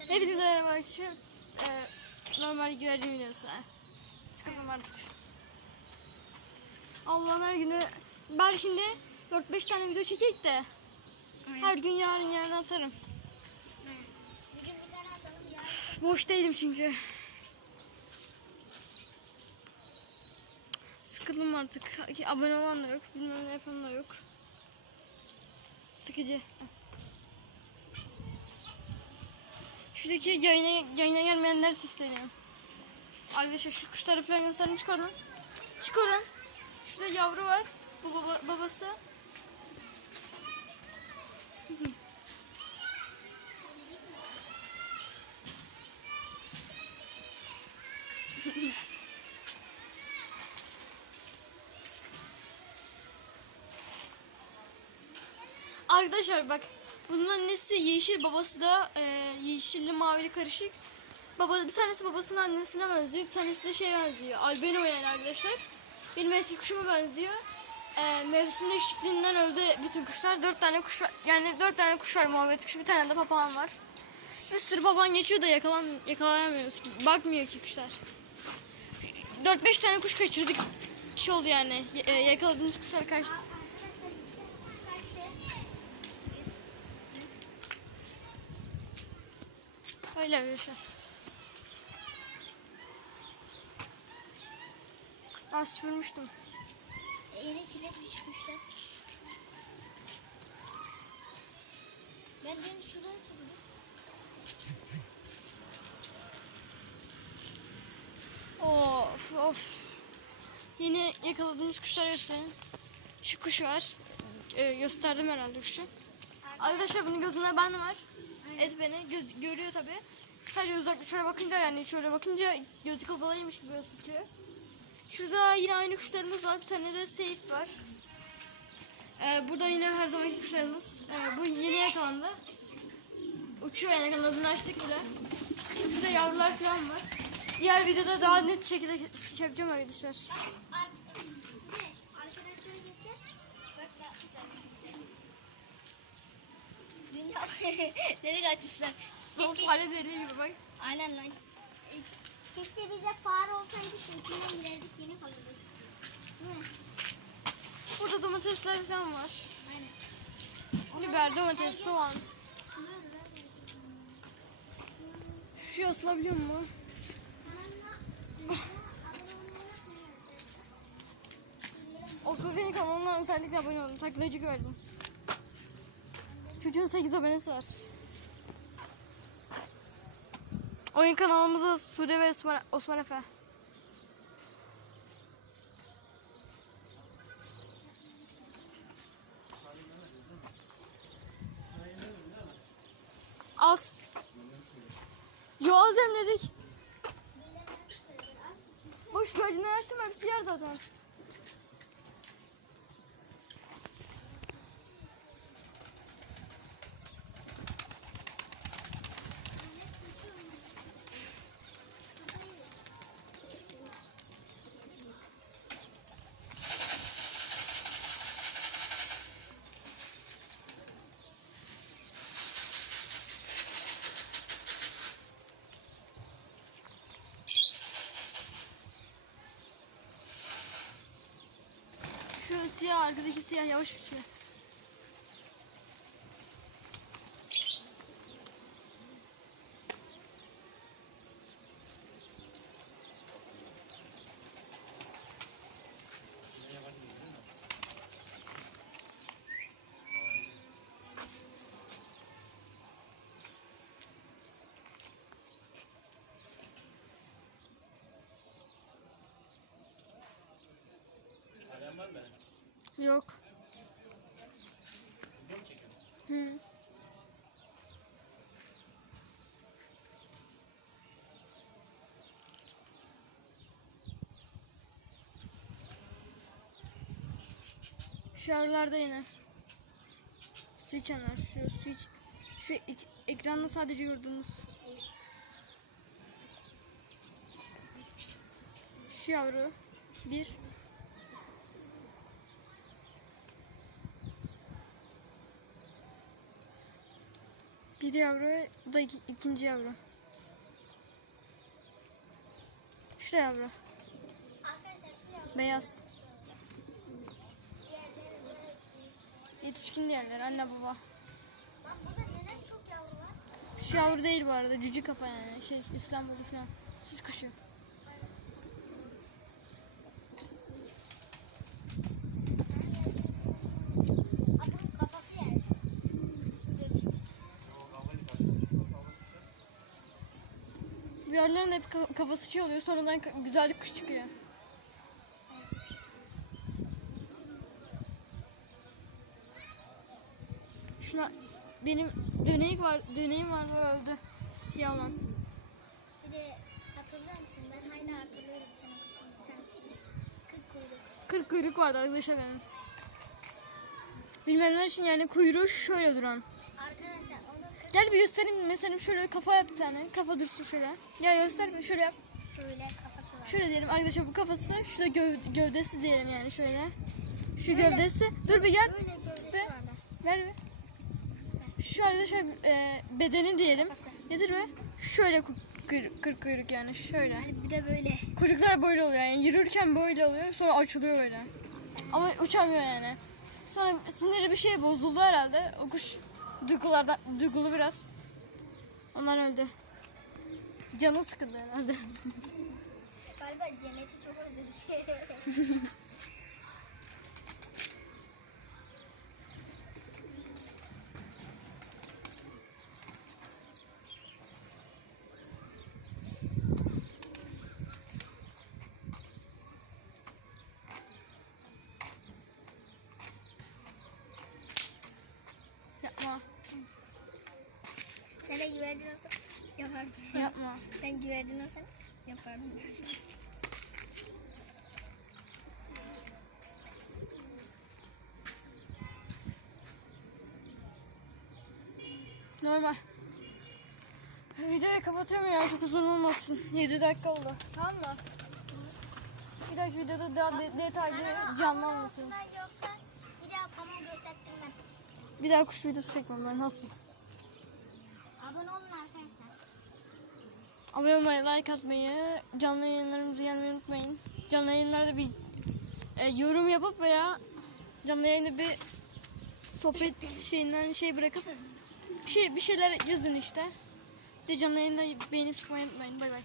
Selam. Hepinize merhaba arkadaşlar. Ee, normal güvercin videosu. Sıkıldım artık. Allah'ın her günü ben şimdi 4-5 tane video çekeyim de her gün yarın yarın atarım. Bugün bir tane atalım ya. Boş değilim çünkü. Sıkıldım artık. Abone olan da yok. Bilmem ne yapan da yok. Sıkıcı. Şuradaki yayına, yayına gelmeyenler sesleniyorum. Arkadaşlar şu kuşları falan gösterdim çık oradan. Çık oradan. Şurada yavru var. Bu baba, babası. Arkadaşlar bak bunun annesi yeşil babası da e, yeşilli mavili karışık. Baba bir tanesi babasının annesine benziyor, bir tanesi de şey benziyor. Albino yani arkadaşlar. Benim eski kuşuma benziyor. E, mevsim değişikliğinden öldü bütün kuşlar. Dört tane kuş var. Yani dört tane kuş var muhabbet kuşu. Bir tane de papağan var. Bir sürü papağan geçiyor da yakalan, yakalayamıyoruz. Bakmıyor ki kuşlar. 4-5 tane kuş kaçırdık. Şey oldu yani. E, yakaladığımız kuşlar kaçtı. Kuş kaçtı. Öyle bir şey. Aa süpürmüştüm. E, yeni çilek çıkmışlar. Ben dün şuradan sürdüm. Of of. Yine yakaladığımız kuşlar göstereyim. Şu kuş var. Ee, gösterdim herhalde kuşu. Arkadaşlar bunun gözünde ben var. Et beni göz, görüyor tabi. Sadece uzak şöyle bakınca yani şöyle bakınca gözü kapalıymış gibi gözüküyor. Şurada yine aynı kuşlarımız var. Bir tane de seyit var. Ee, burada yine her zamanki kuşlarımız. Ee, bu yeni yakalandı. Uçuyor yani kanadını açtık bile. Burada yavrular falan var. Diğer videoda daha net şekilde yapacağım arkadaşlar. Arkadaşlara göster. Bak ya sen. Dünya nereye kaçmışlar? Keşke, fare deliği gibi bak. aynen lan. Keşke bizde fare olsaydı içinden girerdik yemek alırdık. Değil mi? Burada domatesler falan var. Aynen. Biber, domates, soğan. Şu asılabiliyor mu? Osman Bey'in kanalına özellikle abone oldum. Taklacı gördüm. Çocuğun 8 abonesi var. Oyun kanalımıza Sude ve Osman, Osman Efe. Az. Yo az emledik. Boş güvercinleri açtım hepsi yer zaten. Şu siyah arkadaki siyah yavaş uçuyor. Yok. Hı. Şu yavrularda yine. Su içenler. Şu iç. Şu ek- ekranda sadece gördüğünüz. Şu yavru. Bir. Bir 7 yavru. Bu da iki- ikinci yavru. Şu da yavru. Beyaz. Yetişkin diğerleri. Anne baba. Şu yavru değil bu arada. Cücük kafa yani. Şey İstanbul'da falan. Süs kuşu. Adamın kafası yer. Dönüşmüş. Bu yavruların hep ka- kafası şey oluyor. Sonradan ka- güzel kuş çıkıyor. Şuna benim döneğim var, döneğim vardı o öldü. Siyah olan. Bir de hatırlıyor musun? Ben hala hatırlıyorum senin kuşun bir tanesini. Kırk kuyruk. Kırk kuyruk vardı arkadaşlar benim. Bilmeyenler için yani kuyruğu şöyle duran. Gel bir göstereyim mesela şöyle kafa yap bir tane. Kafa dursun şöyle. Gel göster bir şöyle yap. şöyle kafası var. Şöyle diyelim arkadaşlar bu kafası. Şu da göv- gövdesi diyelim yani şöyle. Şu gövdesi. Dur bir gel. Böyle gövdesi be. Ver bir. Şu arkadaşlar e, bedeni diyelim. Kafası. Getir be. Şöyle kırk kuyruk yani şöyle. Yani bir de böyle. Kuyruklar böyle oluyor yani yürürken böyle oluyor sonra açılıyor böyle. Ama uçamıyor yani. Sonra siniri bir şey bozuldu herhalde. O kuş duygulardan, duygulu biraz. Ondan öldü. Canı sıkıldı herhalde. Galiba cenneti çok özlemiş. Yapma, Sen güvercin olsan yapardın. yapma. Sen güvercin olsan yapardın. Normal. Videoyu kapatıyorum ya çok uzun olmasın. 7 dakika oldu. Tamam mı? Bir dahaki videoda daha de- detaylı canlı anlatırım. Yoksa bir daha pamuk gösterttirmem. Bir daha kuş videosu çekmem ben nasıl? Abone olun arkadaşlar. Abone olmayı, like atmayı, canlı yayınlarımızı gelmeyi unutmayın. Canlı yayınlarda bir e, yorum yapıp veya canlı yayında bir sohbet şeyinden şey bırakıp bir şey bir şeyler yazın işte. Bir de canlı yayında beğenip çıkmayı unutmayın. Bay bay.